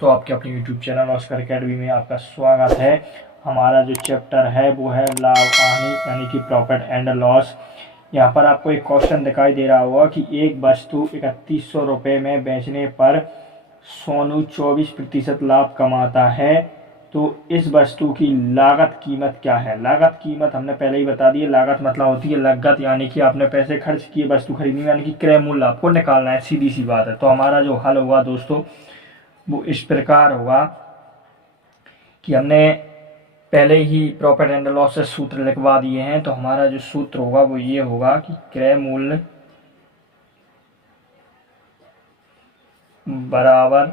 तो आपके अपने YouTube चैनल ऑस्कर अकेडमी में आपका स्वागत है। हमारा जो चैप्टर है वो है लाभ हानि यानी कि प्रॉफिट एंड लॉस। यहाँ पर आपको एक क्वेश्चन दिखाई दे रहा होगा कि एक वस्तु 3100 रुपये में बेचने पर सोनू 24% लाभ कमाता है, तो इस वस्तु की लागत कीमत क्या है। लागत कीमत हमने पहले ही बता दी है। लागत मतलब होती है लागत, यानी कि आपने पैसे खर्च किए वस्तु खरीदने में, यानी कि क्रय मूल्य आपको निकालना है, सीधी सी बात है। तो हमारा जो हल होगा दोस्तों वो इस प्रकार होगा कि हमने पहले ही प्रॉफिट एंड लॉस से सूत्र लिखवा दिए हैं। तो हमारा जो सूत्र होगा वो ये होगा कि क्रय मूल्य बराबर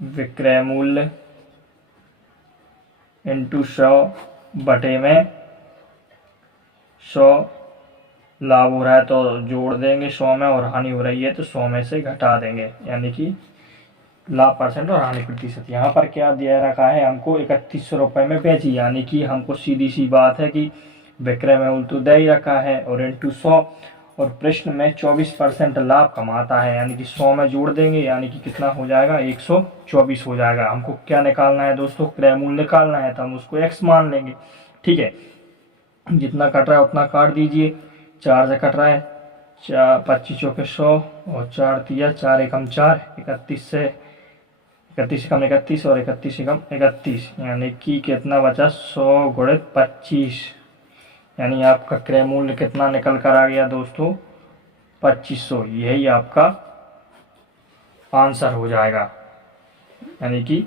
विक्रय मूल्य इंटू 100 बटे में 100 लाभ हो रहा है तो जोड़ देंगे 100 में, और हानि हो रही है तो 100 में से घटा देंगे, यानी कि लाभ परसेंट और हानि प्रतिशत। यहाँ पर क्या दिया रखा है, हमको 3100 रुपये में बेची, यानी कि हमको सीधी सी बात है कि विक्रय मूल्य तो दे ही रखा है और इंटू 100, और प्रश्न में 24% लाभ कमाता है, यानी कि 100 में जोड़ देंगे, यानी कि कितना हो जाएगा 124 हो जाएगा। हमको क्या निकालना है दोस्तों, क्रय मूल्य निकालना है, तो हम उसको x मान लेंगे। ठीक है, जितना कट रहा है उतना काट दीजिए। 4 से कट रहा है, 25 चौके 100 और 4 तिया 4 एकम 4, 31 से 31 एकम 31 और 31 एकम 31, यानी कि कितना बचा 100 गुणित 25, यानी आपका क्रय मूल्य कितना निकल कर आ गया दोस्तों 2500। यही आपका आंसर हो जाएगा। यानी कि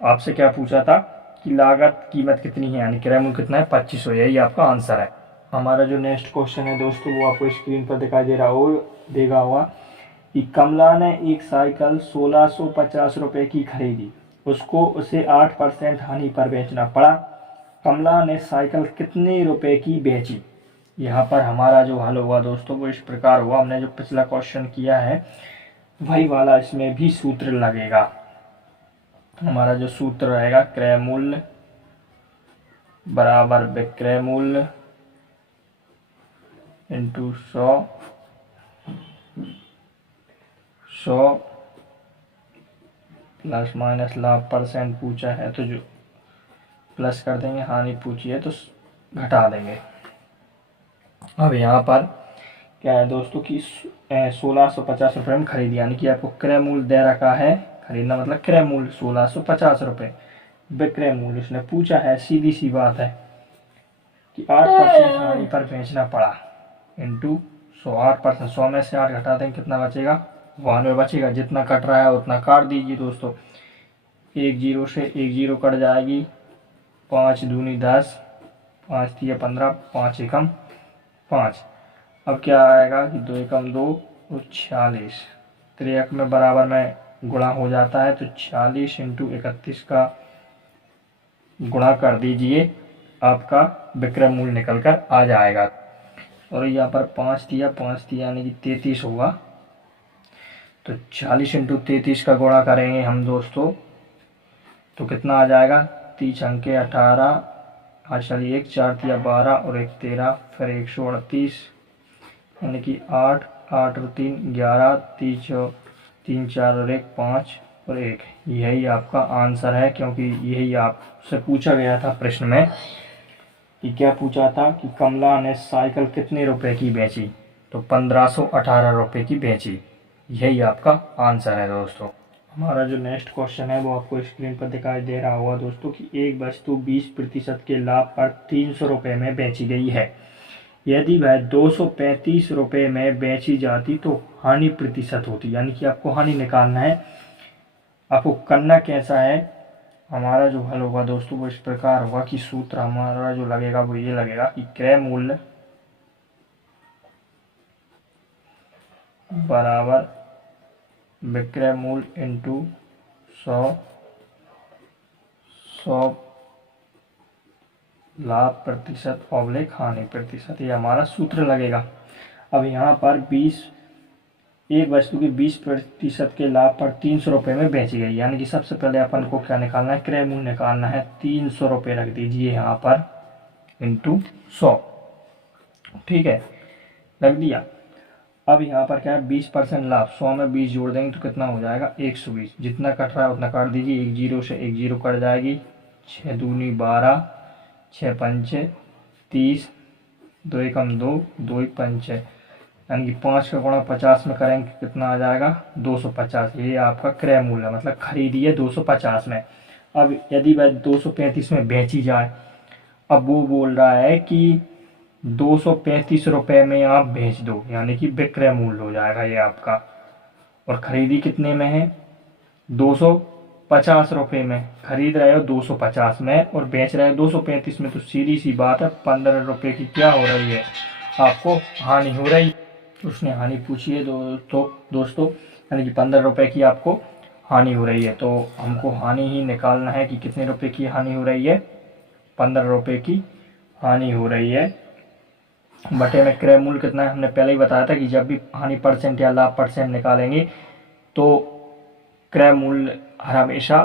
आपसे क्या पूछा था कि लागत कीमत कितनी है, यानी क्रय मूल्य कितना है 2500, यही आपका आंसर है। हमारा जो नेक्स्ट क्वेश्चन है दोस्तों वो आपको स्क्रीन पर दिखाई दे रहा होगा कि कमला ने एक साइकिल 1650 रुपये की खरीदी, उसको उसे 8% हानि पर बेचना पड़ा। कमला ने साइकिल कितने रुपए की बेची। यहाँ पर हमारा जो हल होगा दोस्तों वो इस प्रकार हुआ, हमने जो पिछला क्वेश्चन किया है वही वाला इसमें भी सूत्र लगेगा। हमारा जो सूत्र रहेगा क्रय मूल्य बराबर विक्रय मूल्य इंटू 100 प्लस माइनस लाभ परसेंट पूछा है तो जो प्लस कर देंगे, हानि पूछी है तो घटा देंगे। अब यहाँ पर क्या है दोस्तों कि 1650 रुपये में खरीदी, यानी कि आपको क्रय मूल्य दे रखा है, खरीदना मतलब क्रय मूल्य 1650 रुपये, विक्रय मूल्य उसने पूछा है, सीधी सी बात है कि 8% हानि पर बेचना पड़ा इंटू 100, 8%, 100 में से 8 घटा देंगे कितना बचेगा 92 बचेगा। जितना कट रहा है उतना काट दीजिए दोस्तों। 1 0 से 1 0 कट जाएगी, 5 दूनी 10, 5 तिया 15, 5 एकम 5। अब क्या आएगा कि 2 एकम 2 और 46, त्रियक में बराबर में गुणा हो जाता है, तो 46 इंटू 31 का गुणा कर दीजिए, आपका विक्रय मूल्य निकल कर आ जाएगा। और यहाँ पर 5 तिया यानी कि 33 होगा, तो 40 इंटू 33 का गुणा करेंगे हम दोस्तों तो कितना आ जाएगा 30 अंके 18, चलिए 1 4 तिया 12 और 1 13, फिर 138, यानी कि 8 8 और 3 11, 3 4 और 1 5 और 1, यही आपका आंसर है। क्योंकि यही आपसे पूछा गया था प्रश्न में कि क्या पूछा था कि कमला ने साइकिल कितने रुपए की बेची, तो 1518 रुपये की बेची, यही आपका आंसर है दोस्तों। हमारा जो नेक्स्ट क्वेश्चन है वो आपको स्क्रीन पर दिखाई दे रहा होगा दोस्तों कि एक वस्तु 20% के लाभ पर 300 रुपये में बेची गई है। यदि वह 235 रुपये में बेची जाती तो हानि प्रतिशत होती, यानी कि आपको हानि निकालना है। आपको करना कैसा है, हमारा जो हल होगा दोस्तों वो इस प्रकार होगा कि सूत्र हमारा जो लगेगा वो ये लगेगा कि क्रय मूल्य बराबर विक्रय मूल्य इंटू 100 लाभ प्रतिशत ऑब्लिक हानि प्रतिशत, ये हमारा सूत्र लगेगा। अब यहाँ पर एक वस्तु की 20% के लाभ पर 300 रुपये में बेची गई, यानी कि सबसे पहले अपन को क्या निकालना है, क्रय मूल्य निकालना है। 300 रुपये रख दीजिए यहाँ पर इंटू 100, ठीक है, रख दिया। अब यहाँ पर क्या है 20% लाभ, 100 में 20 जोड़ देंगे तो कितना हो जाएगा 120। जितना कट रहा है उतना काट दीजिए, एक जीरो से एक जीरो कट जाएगी, 6 दूनी 12, 6 पंचे 30, 2 एकम 2, 2 एक पंचे, यानी कि 5 का गुणा 50 में करेंगे कितना आ जाएगा 250। ये आपका क्रय मूल्य मतलब खरीदी है 250 में। अब यदि वह 235 में बेची जाए, अब वो बोल रहा है कि 235 रुपये में आप बेच दो, यानी कि विक्रय मूल्य हो जाएगा ये आपका। और खरीदी कितने में है 250 रुपये में, खरीद रहे हो 250 में और बेच रहे हो 235 में, तो सीधी सी बात है 15 रुपये की क्या हो रही है आपको हानि हो रही। उसने हानि पूछी है दोस्तों, यानी कि 15 रुपये की आपको हानि हो रही है। तो हमको हानि ही निकालना है कि कितने रुपए की हानि हो रही है, 15 रुपये की हानि हो रही है। बटे में क्रय मूल्य कितना है, हमने पहले ही बताया था कि जब भी हानि परसेंट या लाभ परसेंट निकालेंगे तो क्रय मूल्य हमेशा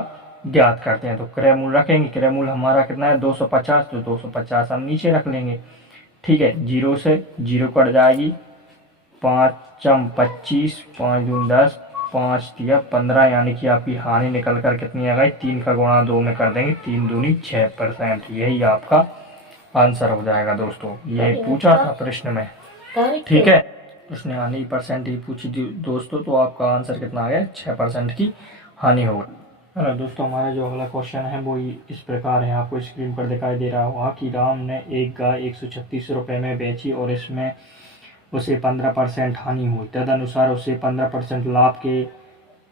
ज्ञात करते हैं। तो क्रय मूल्य रखेंगे, क्रय मूल्य हमारा कितना है 250, तो 250 हम नीचे रख लेंगे। ठीक है, जीरो से जीरो कट जाएगी, 5 25, 5 दूनी 10, 5 दिया 15, यानी कि आपकी हानि निकल कर कितनी आ गई, 3 का गुणा 2 में कर देंगे, 3 दूनी 6%। यही आपका आंसर हो जाएगा दोस्तों। ये पूछा था प्रश्न में, ठीक है, उसने हानि परसेंट ही पूछी थी दोस्तों, तो आपका आंसर कितना आ गया 6% की हानि होगा। हेलो दोस्तों, हमारा जो अगला क्वेश्चन है वो इस प्रकार है, आपको स्क्रीन पर दिखाई दे रहा होगा कि राम ने एक गाय 136 रुपये में बेची और इसमें उसे 15% हानि हुई, तदनुसार उसे 15% लाभ के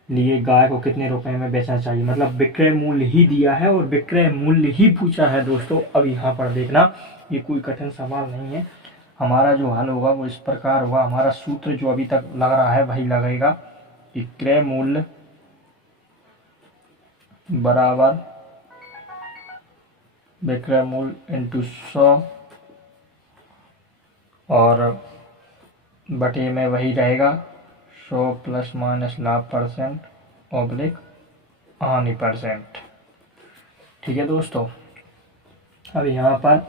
लिए गाय को कितने रुपए में बेचना चाहिए। मतलब विक्रय मूल्य ही दिया है और विक्रय मूल्य ही पूछा है दोस्तों। अब यहाँ पर देखना, ये कोई कठिन सवाल नहीं है, हमारा जो हल होगा वो इस प्रकार होगा। हमारा सूत्र जो अभी तक लग रहा है वही लगेगा कि क्रय मूल्य बराबर विक्रय मूल्य इंटू 100 और बटे में वही रहेगा 100 प्लस माइनस लाभ परसेंट ऑब्लिक हानि परसेंट। ठीक है दोस्तों, अब यहाँ पर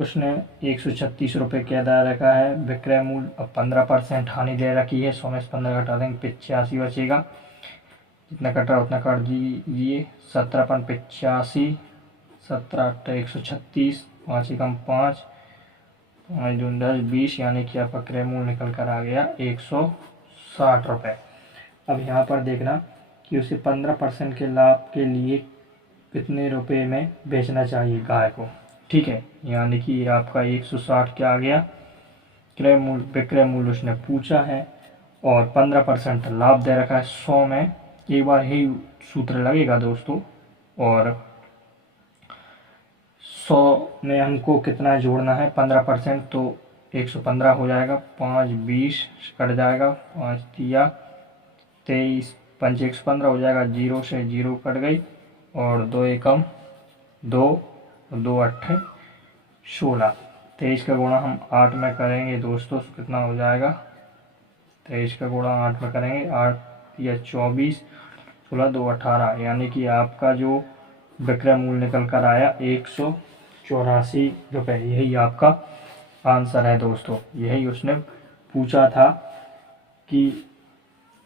उसने 136 रुपये क्या दे रखा है विक्रय मूल्य, अब 15% हानि दे रखी है, 100 में से 15 घटा देंगे 85 बचेगा, जितना कट रहा उतना काट दीजिए, 17 17 136, 5 एकम 5, 5 दूनी 10, 20, यानी कि आपका क्रय मूल्य निकल कर आ गया 160 रुपये। अब यहाँ पर देखना कि उसे 15% के लाभ के लिए कितने रुपए में बेचना चाहिए गाय को। ठीक है, यानी कि आपका 160 क्या आ गया क्रय मूल्य, विक्रय मूल्य उसने पूछा है और 15% लाभ दे रखा है 100 में। एक बार ही सूत्र लगेगा दोस्तों, और 100 में हमको कितना जोड़ना है 15%, तो 115 हो जाएगा, 5 20 कट जाएगा, 5 दिया 23, 5 115 हो जाएगा, जीरो से जीरो कट गई और 2 एकम 2, 2 अट्ठे 16, 23 का गुणा हम 8 में करेंगे दोस्तों, कितना हो जाएगा 23 का गुणा 8 में करेंगे, 8 या 24, 16 2 18, यानी कि आपका जो विक्रय मूल्य निकल कर आया 184 रुपये। यही आपका आंसर है दोस्तों। यही उसने पूछा था कि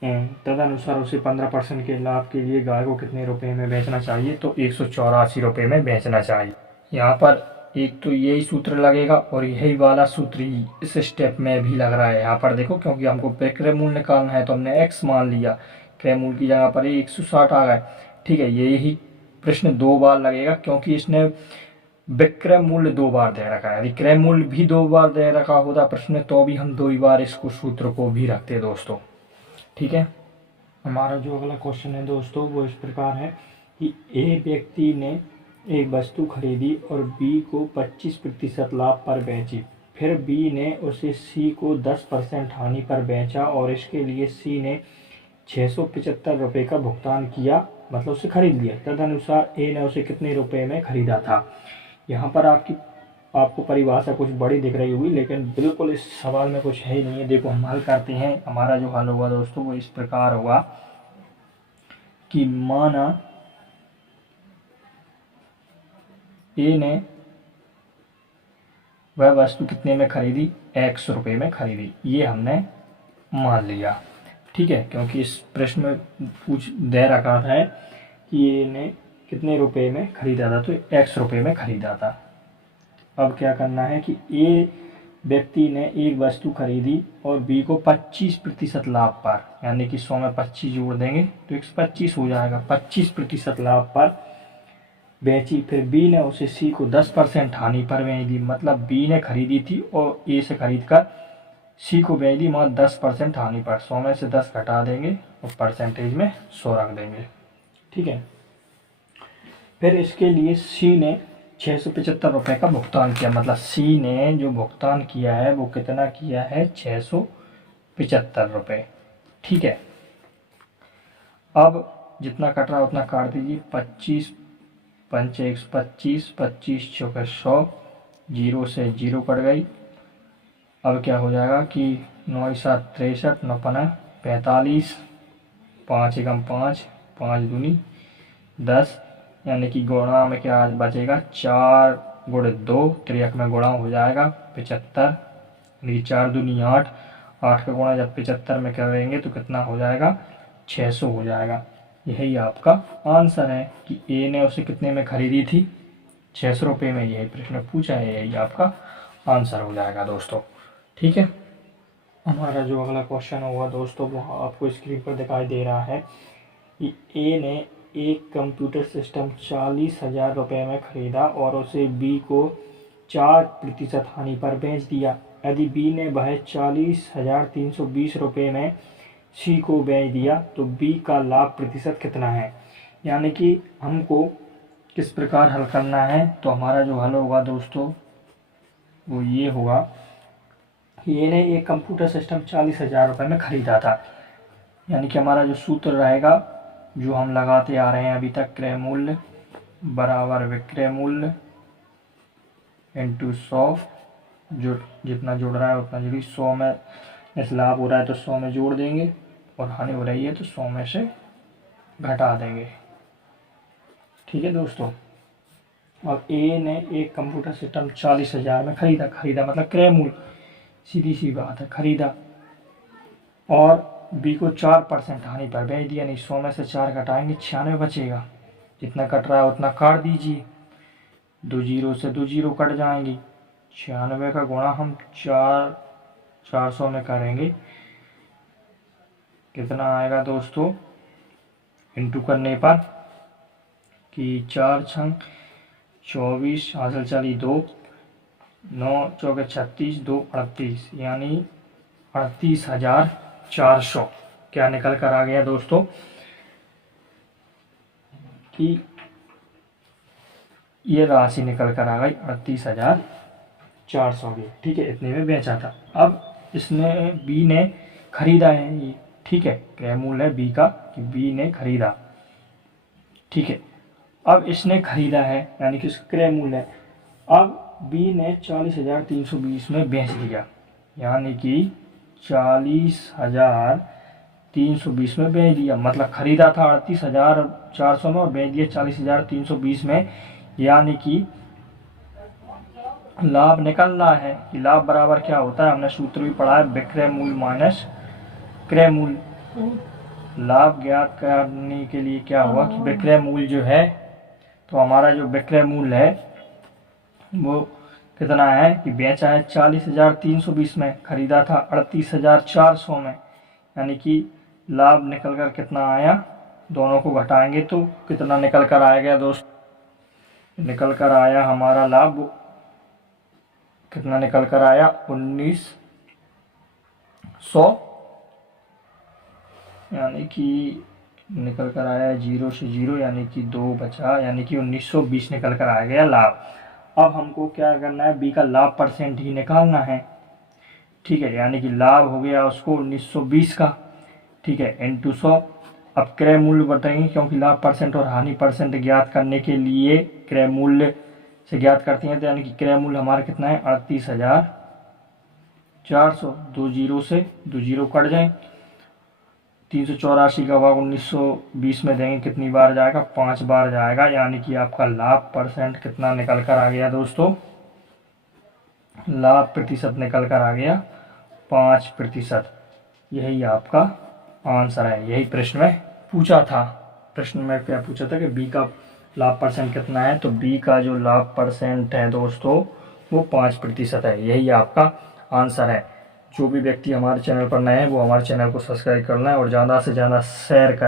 तदनुसार उसे 15% के लाभ के लिए गाय को कितने रुपए में बेचना चाहिए, तो 184 रुपये में बेचना चाहिए। यहाँ पर एक तो यही सूत्र लगेगा और यही वाला सूत्र इस स्टेप में भी लग रहा है। यहाँ पर देखो, क्योंकि हमको विक्रय मूल्य निकालना है तो हमने x मान लिया, क्रय मूल्य की जगह पर 160 आ गए। ठीक है, यही प्रश्न 2 बार लगेगा क्योंकि इसने विक्रय मूल्य 2 बार दे रखा है। यदि क्रय मूल्य भी 2 बार दे रखा होता प्रश्न में तो भी हम 2 ही बार इसको सूत्र को भी रखते दोस्तों। ठीक है, हमारा जो अगला क्वेश्चन है दोस्तों वो इस प्रकार है कि ए व्यक्ति ने एक वस्तु खरीदी और बी को 25% लाभ पर बेची, फिर बी ने उसे सी को 10% हानि पर बेचा और इसके लिए सी ने 675 रुपये का भुगतान किया, मतलब उसे खरीद लिया। तदनुसार ए ने उसे कितने रुपए में खरीदा था। यहाँ पर आपको परिभाषा कुछ बड़ी दिख रही होगी, लेकिन बिल्कुल इस सवाल में कुछ है ही नहीं है। देखो, हम हल करते हैं। हमारा जो हल होगा दोस्तों वो इस प्रकार होगा कि माना ए ने वह वस्तु कितने में खरीदी, x रुपये में खरीदी। ये हमने मान लिया। ठीक है, क्योंकि इस प्रश्न में पूछ दे रखा है कि ये ने कितने रुपए में खरीदा था, तो x रुपए में खरीदा था। अब क्या करना है कि ए व्यक्ति ने एक वस्तु खरीदी और बी को 25% लाभ पर, यानी कि 100 में 25 जोड़ देंगे तो 125 हो जाएगा, 25% लाभ पर बेची। फिर बी ने उसे सी को 10% हानि पर बेच दी, मतलब बी ने खरीदी थी और ए से खरीद कर सी को बेच दी मगर 10% हानि पर। 100 में से 10 घटा देंगे और परसेंटेज में 100 रख देंगे। ठीक है, फिर इसके लिए सी ने 675 रुपये का भुगतान किया, मतलब सी ने जो भुगतान किया है वो कितना किया है, 675 रुपये। ठीक है, अब जितना कट रहा है उतना काट दीजिए। 25 पंचे 125, 25 चौके 100, जीरो से जीरो कट गई। अब क्या हो जाएगा कि 9 7 63, 9 5 45, 5 एकम 5, 5 दूनी 10, यानी कि गुणा में क्या बचेगा, 4 गुणे 2, त्रियक में गुणा हो जाएगा 75, यानी 4 दूनी 8, 8 का गुणा जब 75 में करेंगे तो कितना हो जाएगा, 600 हो जाएगा। यही आपका आंसर है कि ए ने उसे कितने में खरीदी थी, 600 रुपये में। यही प्रश्न पूछा है, यही आपका आंसर हो जाएगा दोस्तों। ठीक है, हमारा जो अगला क्वेश्चन होगा दोस्तों वो आपको स्क्रीन पर दिखाई दे रहा है कि ए ने एक कंप्यूटर सिस्टम 40,000 रुपये में खरीदा और उसे बी को 4% हानि पर बेच दिया। यदि बी ने वह 40,320 रुपये में सी को बेच दिया तो बी का लाभ प्रतिशत कितना है। यानी कि हमको किस प्रकार हल करना है, तो हमारा जो हल होगा दोस्तों वो ये होगा कि ए ने एक कंप्यूटर सिस्टम 40,000 रुपये में खरीदा था, यानी कि हमारा जो सूत्र रहेगा जो हम लगाते आ रहे हैं अभी तक, क्रय मूल्य बराबर विक्रय मूल्य इंटू 100, जो जितना जुड़ रहा है उतना जुड़ी। 100 में इस लाभ हो रहा है तो 100 में जोड़ देंगे और हानि हो रही है तो 100 में से घटा देंगे। ठीक है दोस्तों, और ए ने एक कंप्यूटर सिस्टम 40,000 में खरीदा मतलब क्रय मूल्य, सीधी सी बात है, खरीदा, और बी को 4% हानि पर बेच दिया। नहीं, 100 में से 4 घटाएंगे 96 बचेगा, जितना कट रहा है उतना काट दीजिए, 2 जीरो से 2 जीरो कट जाएंगी। 96 का गुणा हम 400 में करेंगे, कितना आएगा दोस्तों, इंटू करने पर कि 4 छंग 24, हासिल चली 2, 9 चौके 36, 2 38, यानी 38,400 क्या निकल कर आ गया दोस्तों कि ये राशि निकल कर आ गई 38,400 की। ठीक है, इतने में बेचा था। अब इसने बी ने खरीदा है ये, ठीक है, क्रय मूल्य है बी का कि बी ने खरीदा। ठीक है, अब इसने खरीदा है यानी कि इसका क्रय मूल्य है। अब बी ने 40,320 में बेच दिया, यानी कि 40,320 में बेच दिया, मतलब खरीदा था 38,400 में और बेच दिया 40,320 में, यानी कि लाभ निकल रहा है कि लाभ बराबर क्या होता है, हमने सूत्र भी पढ़ा है, विक्रय मूल्य माइनस क्रय मूल्य। लाभ ज्ञात करने के लिए क्या हुआ कि विक्रय मूल्य जो है, तो हमारा जो विक्रय मूल्य है वो कितना है कि बेचा है 40,320 में, खरीदा था 38,400 में, यानी कि लाभ निकल कर कितना आया, दोनों को घटाएंगे तो कितना निकल कर आएगा दोस्त, निकल कर आया हमारा लाभ कितना निकल कर आया, 1900, यानी कि निकल कर आया 0 से 0, यानी कि 2 बचा, यानी कि 1920 निकल कर आ गया लाभ। अब हमको क्या करना है, बी का लाभ परसेंट ही निकालना है। ठीक है, यानी कि लाभ हो गया उसको 1920 का, ठीक है, इंटू 100। अब क्रय मूल्य बताएंगे क्योंकि लाभ परसेंट और हानि परसेंट ज्ञात करने के लिए क्रय मूल्य से ज्ञात करते हैं, तो यानी कि क्रय मूल्य हमारा कितना है 38,400, 2 जीरो से 2 जीरो कट जाए, 384 का भाग 1920 में देंगे कितनी बार जाएगा, 5 बार जाएगा, यानी कि आपका लाभ परसेंट कितना निकल कर आ गया दोस्तों, लाभ प्रतिशत निकल कर आ गया 5%। यही आपका आंसर है। यही प्रश्न में पूछा था। प्रश्न में क्या पूछा था कि बी का लाभ परसेंट कितना है, तो बी का जो लाभ परसेंट है दोस्तों वो 5% है। यही आपका आंसर है। जो भी व्यक्ति हमारे चैनल पर नए हैं वो हमारे चैनल को सब्सक्राइब करना है और ज़्यादा से ज़्यादा शेयर कर